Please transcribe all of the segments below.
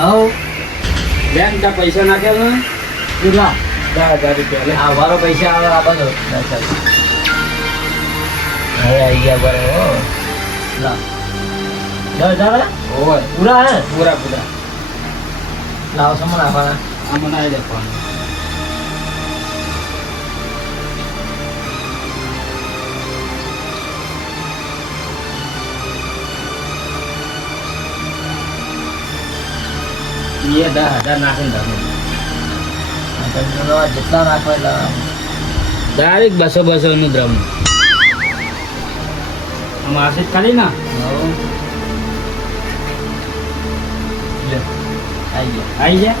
હવ બેન ત્યાં પૈસા નાખ્યા ને કેટલા? દસ હજાર રૂપિયા. આ વારો પૈસા આવે આ બધો હવે આવી ગયા બરાબર લા. દસ હજાર હે? પૂરા હે? પૂરા પૂરા. લાવો સમો આપવાના. આ મને આવી દેખવાનું એ દસ હજાર નાખીને તમે જેટલા નાખો એટલા ડાયરેક્ટ બસો બસો નું દ્રમ માસિક ખાલી ના? આવી ગયા. આવી ગયા?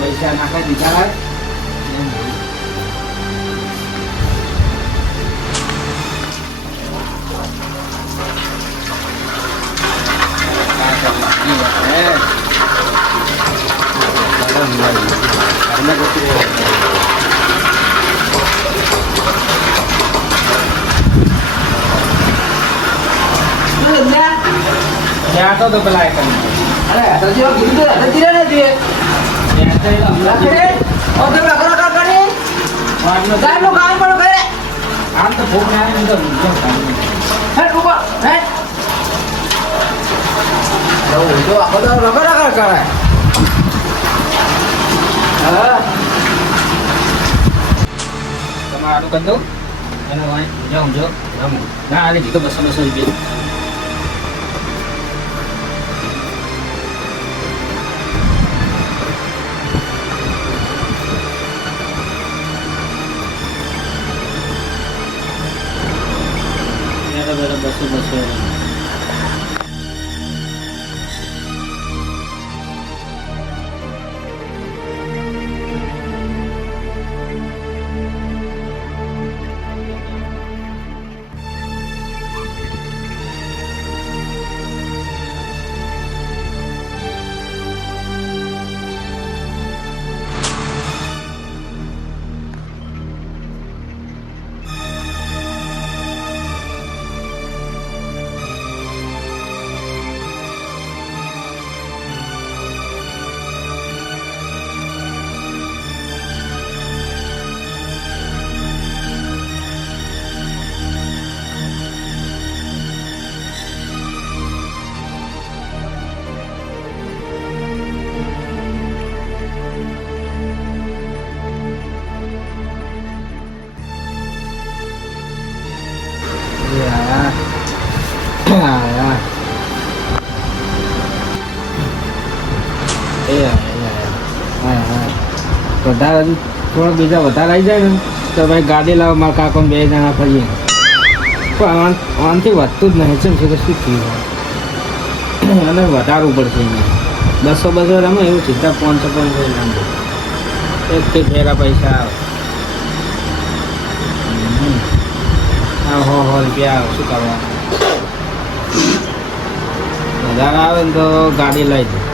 પૈસા નાખવા દીધા હોય તો પેલા એક અરે જેવો કીધું તો હજાર દીધા ને તું ઓ તો પેલા કરો કરો કરી સાહેબનું કામ પણ કરે આમ તો ભૂખ ના આવે ઊંઘો ખાલી. હેડ ઊભો હેડ જો આખો તો રગડ રગડ કરે હા તમારે આડું કરી દઉં અને વાંય જાઉં જો રમું ના આલે કીધું બસો બસો રૂપિયા ત્યાં તો બધા બસો બસો વધારે થોડા બીજા વધારે આવી જાય ને, તો ભાઈ ગાડી લાવો, મારા કાકો બે જણા ફરીએ. પણ આનાથી વધતું જ નહીં, છે ને, શું થયું? અને વધારવું પડશે અહીંયા. બસો બસો રમે એવું સીધા પાંચસો પાંચસો રમે એક થી ફેરા પૈસા આવે. હો હો, રૂપિયા આવે, શું કરવાનું? વધારે આવે ને તો ગાડી લઈ દે.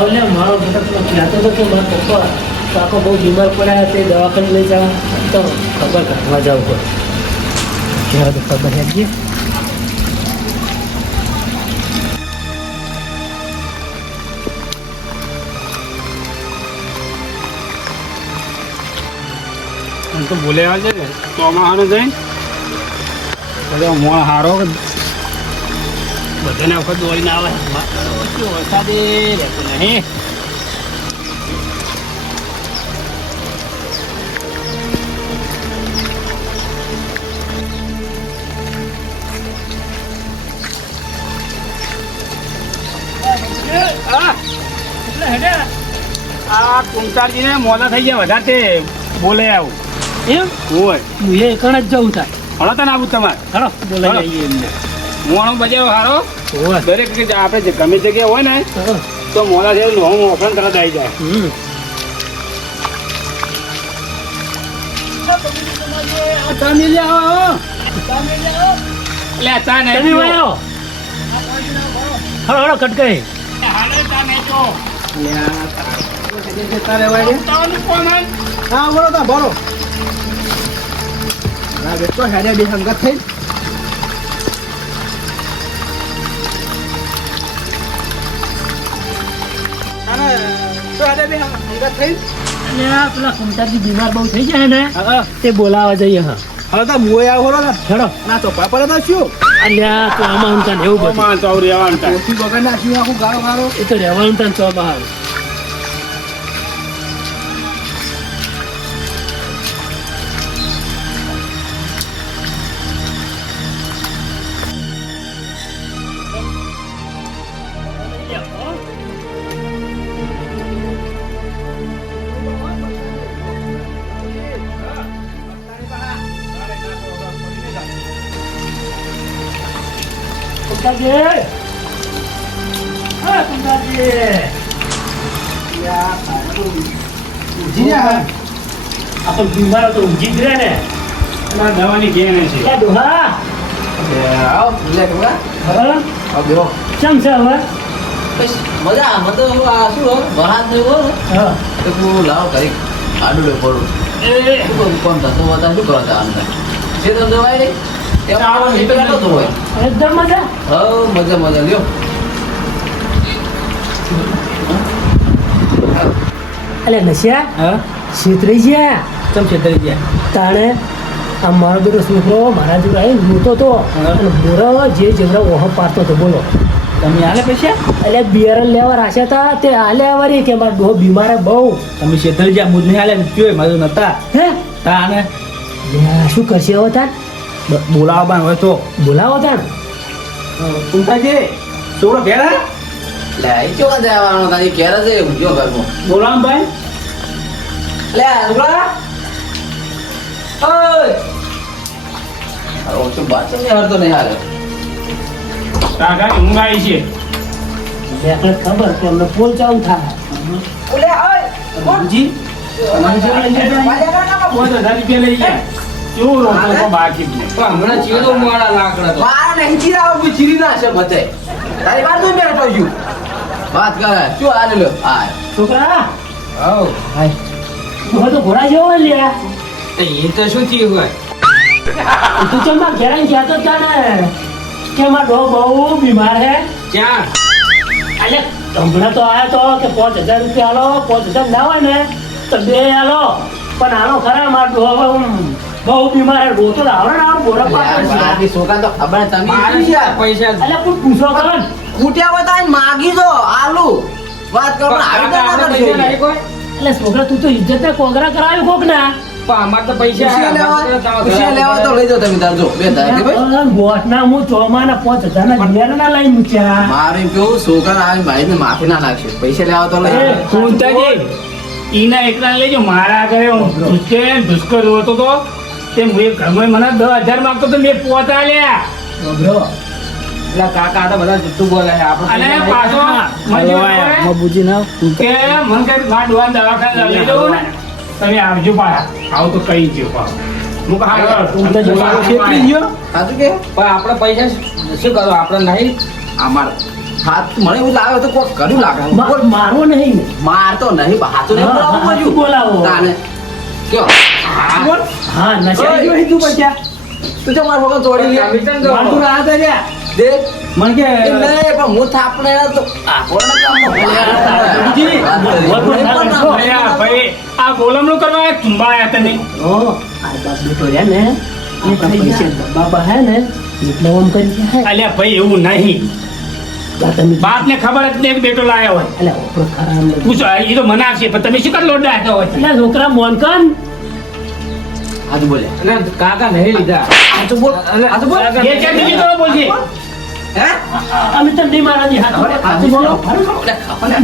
હવે મારો પેલો કહેતો હતો કે મારા પપ્પા કાકો બહુ બીમાર પડ્યા તે દવાખાને લઈ જવા. તો ખબર કાઢવા જાવ પડે તો ખબર આમ તો ભૂલે આવે છે ને. ચોમાહાનો જઈને. બધો મોણ હારો બધાને વખત દોડીને આવે. વરસાદે રહેતો નહીં આ મોડા થઈ ગયા વધારે તે બોલે આવું. એમ? હોય. હું એ કણ જ જવું થાય હળો તને આવું તમારે. ખરો બોલાઈ હળો. જઈએ એમને. મોણો બજાવ હારો. દરેક આપણે ગમે જગ્યા હોય ને તો મોડા છે હું ઓપન તરત આવી જાય. તમે આવો લે તા નહીં તમે વળો હળો હળો કટકાઈ. હાલે તા નહીં તો હે? હા બોલો તો બોલો બેસો હેડે બે સંગત થઈ પેલા કમતાજી બીમાર બહુ થઈ જાય ને તે બોલાવા જઈએ હા. હવે તો મુએ આવો ને. હેડો. ના તો પાપડ તો શું અલ્યા તો આમાં એવું બધું. કોફી વગર નાખ્યું આખું ગાળો ગાળો. એ તો રહેવાનું તને ચોમાં આવે કમતાજી હા. કમતાજી જીયા આપણે બીમાર તો ઊંઘી જ રહે ને. દવાની ગેને છે. એ ડોહા આવો. લે કમરા. હા. આવો બેહો. ચમ છે હવે? મજા મને તો આ શું હો? વરાત ને હો? હા. તો હું લાવ કરી આડુડે પડું. એ. કોણ થતો હતા શું કરતા અંદર છે તો જવાય આવવાનું નીકળી હોય એકદમ મજા હવ મજા મજા લ્યો અલે નશિયા હા છેતરી ગયા ચમ છેતરી ગયા તાણે આ મારો બેટો છોકરો મારા જોડે આવીને મૂતો તો અને બોરો જે જેવડા ઓહ પાડતો હતો બોલો તમે આલે પૈસા એટલે બિયર લેવા રાખ્યા હતા તે આલ્યા વળી કે મારો ડોહ બીમાર હે? બહુ તમે છેતરી ગયા મુજ નહીં આલે જોઈ મારું નતા હે તાને શું કરશે હવે તાન બોલાવવા હોય તો. બોલાવો તાર. કુંતાજી છોકરો ઘેર હે? લે એ ચો કાંઈ જવાનો તારી ઘેર જ એ ઊંઘ્યો ઘરમાં બોલાવો ભાઈ. લે છોકરા ઓય! અરે ઓ તો બાત નહીં હારતો નહીં હારે કાકા ઊંઘ આવી છે. એટલે ખબર કે અમને પોલ ચાલુ થાય. ઓલે ઓય જી. તમારી જોડે લઈ જાય પાંચ હજાર રૂપિયા લઈ ગયા કેવું તો બાકી જ નહીં. હમણાં ચીરો મોડા લાકડા તો. મારા નહીં ચીરા આવું ચીરી ના છે બધે. તારી બાર તો બેઠો છું વાત કરે. શું હાલે લો? આ છોકરા આવ. તું તો ઘોડા જેવો લ્યા. એ તો શું થયું હોય? તું ચંબા ઘેરાઈ ગયા તો તાને કે મારો ડોહો બહુ બીમાર હે. ક્યાં? અલે હમણાં તો આવ્યો તો કે પાંચ હજાર રૂપિયા આલો પાંચ હજાર ના હોય ને તો બે આલો. પણ આનો ખરા મારો હવે હું બહુ બીમાર હે રોતો આવડે ને આવડે બોરા. આદમી છોકરા તો ખબર તમે મારે? પૈસા એટલે કોઈ પૂછો કરો ને. ખૂટ્યા હોય માગી દો આલુ વાત કરો પણ આવી તો ના કોઈ? એટલે છોકરા તું તો ઇજ્જત કોગરા કરાવ્યો કોક ના? પણ તો પૈસા લેવા તો લઈ જાઓ તમે તાર જો. બે તાર કે ભાઈ ગોઠના હું ચોમાના પાંચ હજાર ના દિયાના ના લઈ મૂક્યા. મારે કેવું છોકરા આવી ભાઈ ને માફી ના નાખશે. પૈસા લેવા તો લઈ એ, જાઓ. કુંતાજી ઈના એકલા લેજો મારા ઘરે હું ધુસકે ધુસકો જોતો તો. તે હું એક ઘરમાં મને દસ હજાર માંગતો તો મેં પોતા લ્યા એટલે કાકા તો બધા જુઠ્ઠું બોલે છે. આપણે અને પાછો કરે બુજી ના કે મને કે મારા ડોહા દવાખાને લઈ જવું ને? તમે આવજો પાછા. આવું તો કહી ગયો. પાછો આપણે પૈસા શું કરો? આપણે નહીં. અમાર. હાથ મને એવું લાગે તો કોક કર્યું લાગે. મારવો નહીં. માર તો નહીં પણ નહીં હા, બોલાવવું બોલાવો. તાને કયો? હા. નશા ઓય. તું બચ્યા તું તો મારા વગર તોડી લે? તમે કેમ કરો? મારતું રાહત હે લ્યા. દે. મને કે નહીં પણ હું થાપણે તો આપણને કામ બીજી વાત કરી. અલ્યા, ભાઈ આ બોલમણું કરવા ચુંબા તમે? ઓ આ બાપ બેટો ને. બાબા હે ને એટલે ઓમ કરી અલ્યા ભાઈ એવું નહીં. બાપ ને ખબર જ નહીં બેટો લાયો હોય. એટલે ઓપરો ખરા પૂછો એ તો મના છે પણ તમે શું કર લોડ દાખતા હોય? એટલે છોકરા મોનકન. આજ બોલે. અને કાકા નહીં લીધા. આજ બોલ. અને આજ બોલ. એ કે બીજી તો બોલજે હે અમે તો નહીં મારા જી હાથ હાથ બોલો.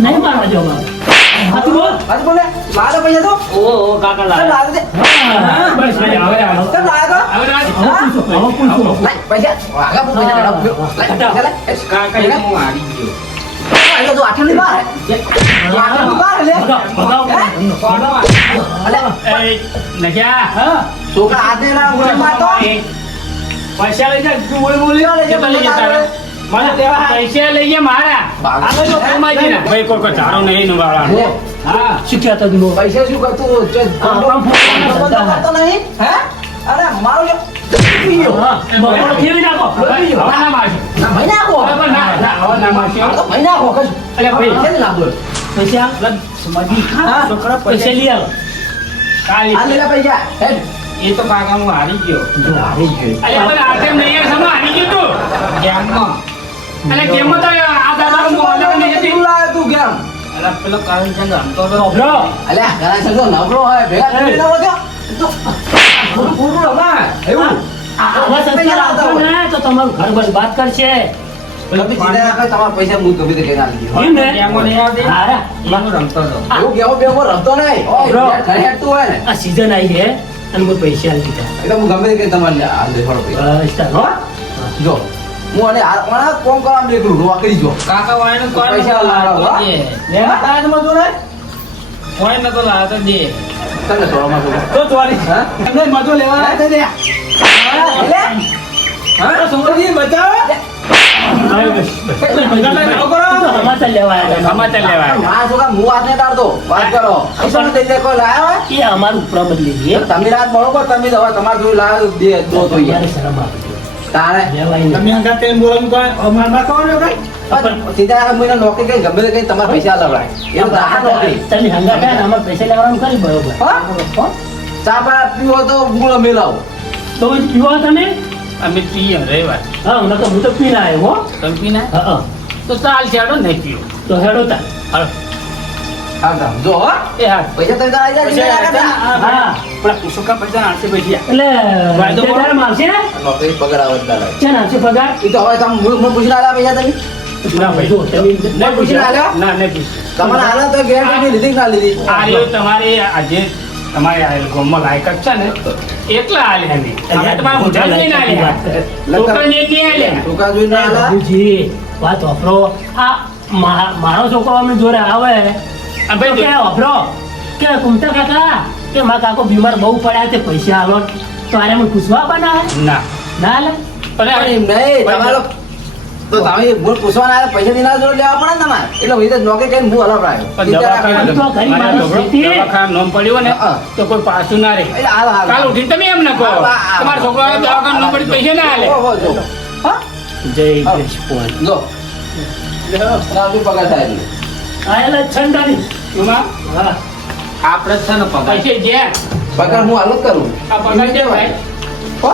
નહીં મારવા જો. હાથ બોલ. હાથ બોલે. લાડો પૈયા તો ઓ ઓ કાકા લાડો. લાડો દે. બસ હવે હવે છોકરા હાથે ના મારતો પૈસા લઈ જા તું બોલ બોલ ક્યાં લઈ જા? કેટલા લઈ જા તારા? મને તેવા પૈસા લઈએ મારા બાગ. આ જો કોમાજીના. ભાઈ કોઈ કોઈ ધારો નહીં વાળા. હા શું કહેતા તું પૈસા શું. કરતો નહીં હે અરે મારો લ્યો પી ગયો. હા, બપોરે ખેવી નાખો હવે ના મારશો. ના, ભાઈ નાખો. ના, ના, હવે ના મારશો. તો ભાઈ નાખો, કશું. અલ્યા ભાઈ. કેમ નાખો? પૈસા સમાધિ હા. છોકરા પૈસા લઈ આવો કાલે. આ લેલા પૈસા. એ તો કાકા હું હારી ગયો જો હારી ગયો. અલ્યા પણ આ કેમ નહીં યાર, સમો હારી ગયો તું ગેમમાં. અલ્યા ગેમમાં તો આ દાદા નહીં હતી. તું લાવ્યો તું કેમ? અરે પેલો કરણચંદ રમતો હતો. બ્રો અલ્યા, ઘણા સંગો નવરો હોય. ભેગા કરી ના તો? ને તમારું ઘર કરશે. ના તમારા પૈસા હું ગમે તે ને? હા, ને. સીઝન આવી છે. અને પૈસા દીધા. એટલે હું ગમે તે તમારે જો હું અને આ કોમ કરવા નીકળું રોકડી જો. કાકા વાયનો પૈસા લાવો, લાવતો ને તારા તો મજૂર તો લાવતો દે. તને થોડામાં તો ચોરી. હા? એમને મજો લેવા. હા, લે. હા? સોમજી દઈએ તમે રાત મળો તમે હવે તમારે જોઈ લાવે દે તો યાર. યાર શરમ આવે. તારે. તમે આગળ તેમ બોલવાનું કોઈ અમાર ને ભાઈ પણ સીધા મહિના નોકરી કરી ગમે તે કરી તમારે પૈસા લવડાય એ તો આ નોકરી તમે હંગા ને અમારે પૈસા લેવાનું કરી બરોબર હા? ચા બા પીવો તો ગુળ મેલાવો તો પીવો તમે અમે પીએ રવિવાર હા હું તો હું તો પીને આવ્યો હો તમે પીને હા. તો ચાલ છે નહીં પીવો તો હેડો તા હા તો હો. એ હા. પૈસા તો આવી જાય પૈસા ને આવ્યા હતા? હા પેલા કુસુકા પૈસા આઠસો પૈસા? એટલે વાયદો કરો. તેદારામાં ને? નોકરી પગાર આવે જ છે ને પગાર? એ તો હવે તમે હું- હું પૂછીને આલ્યા પૈસા તમે ના ભાઈ. જો તમે નહીં પૂછીને ના નહીં પૂછ્યું. તમારે આલ્યા તો ઘેર લીધી ના લીધી. આ રહ્યો તમારી આજે તમારી આ ગામમાં લાયકાત છે ને? એટલા આલ્યા નહીં તમે તમારા નહીં આલ્યા. છોકરાને નહીં આલ્યા. ટૂંકા જોઈને આલ્યા? વાત વાપરો. આ મા- મારો છોકરો અમે જોડે આવે આ ભાઈ કે વાપરો? કે કુમતા કાકા? કે મારા કાકો બીમાર બહુ પડ્યા છે પૈસા આલો. તો આરે મને પૂછવા બનાવે ના. ના લે. પણ પણ એમ નહીં, તમારો તો તમે મૂળ પૂછવાના આયા પૈસા દીના જોડે લેવા પડે ને તમારે? એટલે તો રાખ્યો માણસ છોકરો નથી. દવાખાના નોમ પડ્યો ને તો કોઈ પાછું ના રે કાલ ઉઠીને તમે એમ ના કહો. તમારા છોકરો દવાખાના નોમ પડી પૈસા ના આલે. ઓહો, જો. હા? જય કૃષ્ણ જો. પગાર થાય. આયેલા છંડાની હા. આપણે છે ને પગાર. પૈસે જ્યાં પગાર હું હાલ કરું. આ પગાર ભાઈ. હો?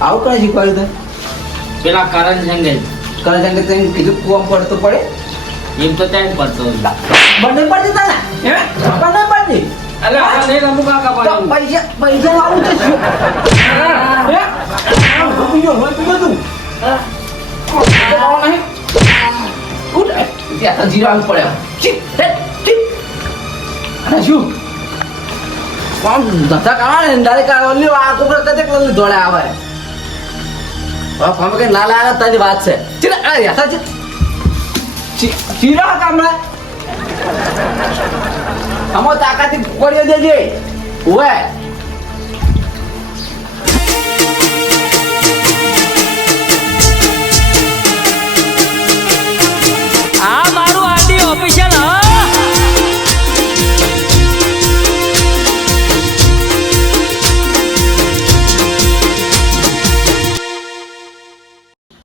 આવું કઈ શીખવાડ્યું તે પેલા કરણ જંગલ. કરે છે તને કીધું કોમ પડતો પડે? એમ તો ત્યાં પડતો બંને પડતી તાને હે? બંને પડતી અલે આ નહીં રમું કાકા પાછું. પૈસા પૈસા લાવું છે. શું હે? પીજો હોય પીજો તું પૈસા નહીં? ઉઠ. ત્યાં તો જીરા આવું પડે. અને શું? કોણ ધક્કા કાઢે ને ડાયરેક્ટ આ ઓલી આ કોકરા કદે કોલી દોડે આવે લાગે તારી વાત છે. આ 飞仙了啊。